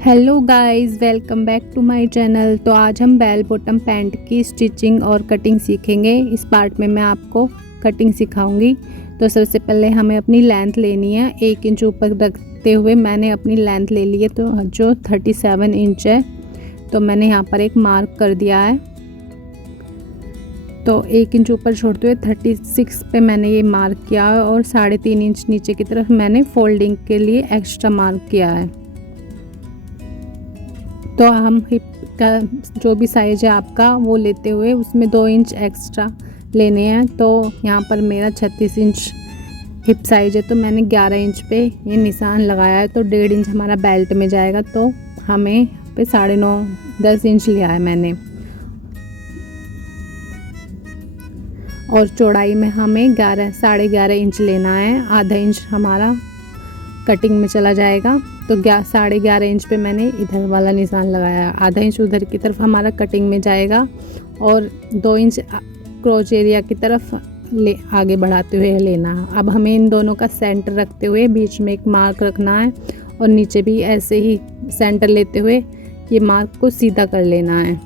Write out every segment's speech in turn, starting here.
Hello guys, welcome back to my channel. तो आज हम बेल बॉटम पैंट की स्टिचिंग और कटिंग सीखेंगे। इस पार्ट में मैं आपको कटिंग सिखाऊंगी। तो सबसे पहले हमें अपनी लेंथ लेनी है। 1 इंच ऊपर रखते हुए मैंने अपनी लेंथ ले ली है, तो जो 37 इंच है, तो मैंने यहाँ पर एक मार्क कर दिया है। तो 1 इंच ऊपर छोड़ते हुए 36 पे मैंने ये मार्क किया है और 3.5 इंच नीचे की तरफ मैंने फोल्डिंग के लिए एक्स्ट्रा मार्क किया है। तो हम हिप का जो भी साइज़ है आपका वो लेते हुए उसमें 2 इंच एक्स्ट्रा लेने हैं। तो यहाँ पर मेरा 36 इंच हिप साइज़ है, तो मैंने 11 इंच पे ये निशान लगाया है। तो 1.5 इंच हमारा बेल्ट में जाएगा, तो हमें पे 9.5 10 इंच लिया है मैंने। और चौड़ाई में हमें 11.5 इंच लेना है। आधा इंच हमारा कटिंग में चला जाएगा। तो 11.5 इंच पे मैंने इधर वाला निशान लगाया। आधा इंच उधर की तरफ हमारा कटिंग में जाएगा और 2 इंच क्रोच एरिया की तरफ आगे बढ़ाते हुए लेना है। अब हमें इन दोनों का सेंटर रखते हुए बीच में एक मार्क रखना है और नीचे भी ऐसे ही सेंटर लेते हुए ये मार्क को सीधा कर लेना है।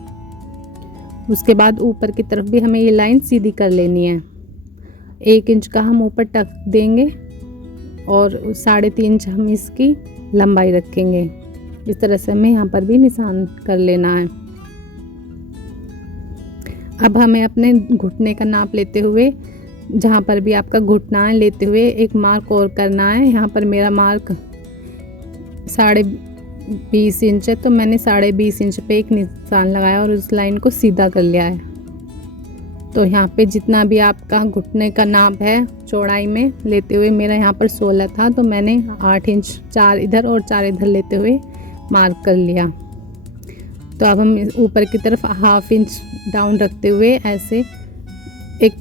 उसके बाद ऊपर की तरफ भी हमें ये लाइन सीधी कर लेनी है। 1 इंच का हम ऊपर टक देंगे और 3.5 इंच हम इसकी लंबाई रखेंगे। इस तरह से हमें यहाँ पर भी निशान कर लेना है। अब हमें अपने घुटने का नाप लेते हुए, जहाँ पर भी आपका घुटना है, लेते हुए एक मार्क और करना है। यहाँ पर मेरा मार्क 20.5 इंच है, तो मैंने 20.5 इंच पे एक निशान लगाया और उस लाइन को सीधा कर लिया है। तो यहाँ पे जितना भी आपका घुटने का नाप है चौड़ाई में लेते हुए, मेरा यहाँ पर 16 था, तो मैंने 8 इंच 4 इधर और 4 इधर लेते हुए मार्क कर लिया। तो अब हम ऊपर की तरफ 1/2 इंच डाउन रखते हुए ऐसे एक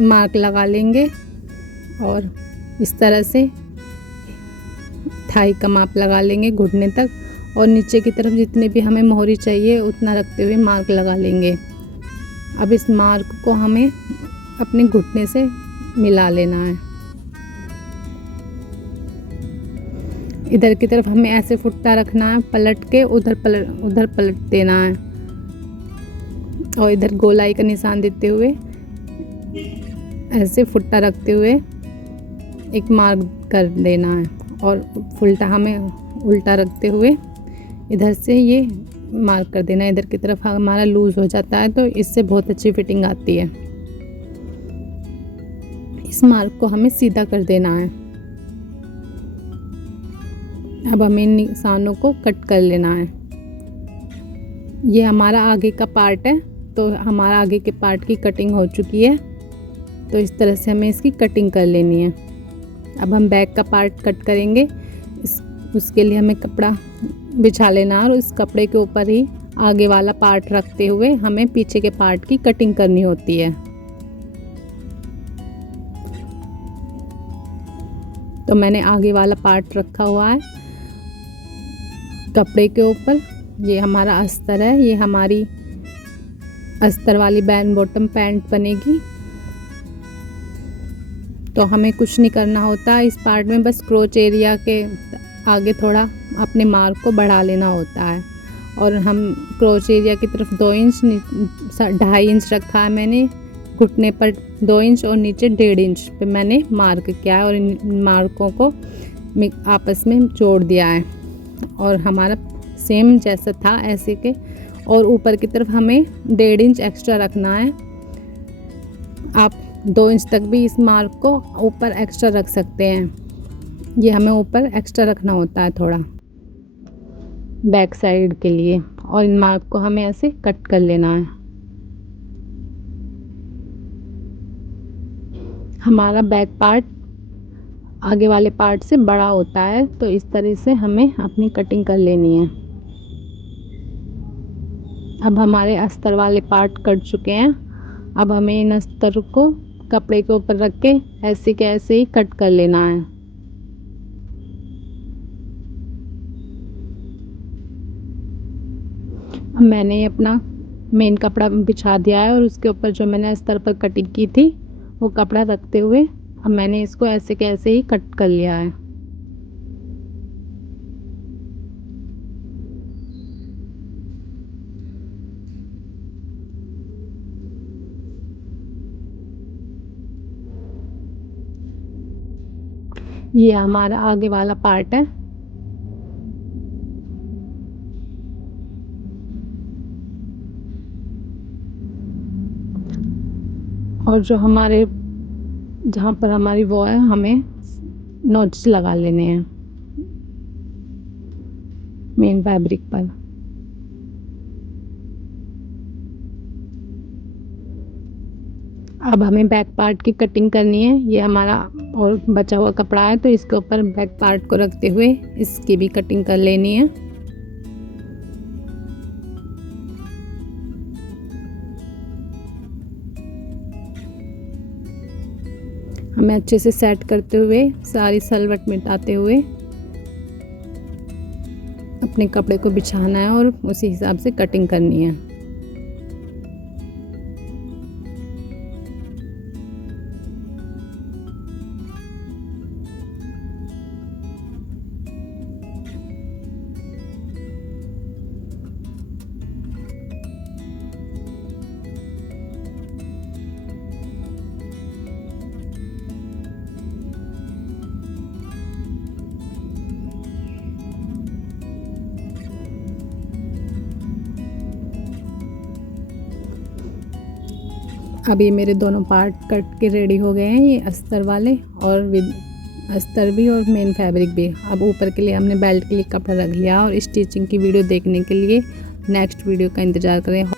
मार्क लगा लेंगे और इस तरह से थाई का माप लगा लेंगे घुटने तक, और नीचे की तरफ जितने भी हमें मोहरी चाहिए उतना रखते हुए मार्क लगा लेंगे। अब इस मार्क को हमें अपने घुटने से मिला लेना है। इधर की तरफ हमें ऐसे फुट्टा रखना है, पलट के उधर पलट देना है और इधर गोलाई का निशान देते हुए ऐसे फुट्टा रखते हुए एक मार्क कर देना है और फुल्टा हमें उल्टा रखते हुए इधर से ये मार्क कर देना है। इधर की तरफ हमारा लूज़ हो जाता है, तो इससे बहुत अच्छी फिटिंग आती है। इस मार्क को हमें सीधा कर देना है। अब हमें इन निशानों को कट कर लेना है। ये हमारा आगे का पार्ट है, तो हमारा आगे के पार्ट की कटिंग हो चुकी है। तो इस तरह से हमें इसकी कटिंग कर लेनी है। अब हम बैक का पार्ट कट करेंगे। उसके लिए हमें कपड़ा बिछा लेना और उस कपड़े के ऊपर ही आगे वाला पार्ट रखते हुए हमें पीछे के पार्ट की कटिंग करनी होती है। तो मैंने आगे वाला पार्ट रखा हुआ है कपड़े के ऊपर। ये हमारा अस्तर है, ये हमारी अस्तर वाली बेल बॉटम पैंट बनेगी। तो हमें कुछ नहीं करना होता इस पार्ट में, बस क्रोच एरिया के आगे थोड़ा अपने मार्क को बढ़ा लेना होता है। और हम क्रोच एरिया की तरफ 2 इंच 2.5 इंच रखा है मैंने, घुटने पर 2 इंच और नीचे 1.5 इंच पे मैंने मार्क किया है और इन मार्कों को आपस में जोड़ दिया है। और हमारा सेम जैसा था ऐसे के, और ऊपर की तरफ हमें 1.5 इंच एक्स्ट्रा रखना है। आप 2 इंच तक भी इस मार्क को ऊपर एक्स्ट्रा रख सकते हैं। ये हमें ऊपर एक्स्ट्रा रखना होता है थोड़ा बैक साइड के लिए। और इन मार्क को हमें ऐसे कट कर लेना है। हमारा बैक पार्ट आगे वाले पार्ट से बड़ा होता है, तो इस तरह से हमें अपनी कटिंग कर लेनी है। अब हमारे अस्तर वाले पार्ट कट चुके हैं। अब हमें इन अस्तर को कपड़े के ऊपर रख के ऐसे के ऐसे ही कट कर लेना है। अब मैंने अपना मेन कपड़ा बिछा दिया है और उसके ऊपर जो मैंने अस्तर पर कटिंग की थी वो कपड़ा रखते हुए अब मैंने इसको ऐसे के ऐसे ही कट कर लिया है। ये हमारा आगे वाला पार्ट है। और जो हमारे जहाँ पर हमारी वो है, हमें नॉट्स लगा लेने हैं मेन फैब्रिक पर। अब हमें बैक पार्ट की कटिंग करनी है। ये हमारा और बचा हुआ कपड़ा है, तो इसके ऊपर बैक पार्ट को रखते हुए इसकी भी कटिंग कर लेनी है। हमें अच्छे से सेट करते हुए, सारी सलवट मिटाते हुए अपने कपड़े को बिछाना है और उसी हिसाब से कटिंग करनी है। अब ये मेरे दोनों पार्ट कट के रेडी हो गए हैं, ये अस्तर वाले और विद अस्तर भी और मेन फैब्रिक भी। अब ऊपर के लिए हमने बेल्ट के लिए कपड़ा रख लिया और स्टिचिंग की वीडियो देखने के लिए नेक्स्ट वीडियो का इंतज़ार करें।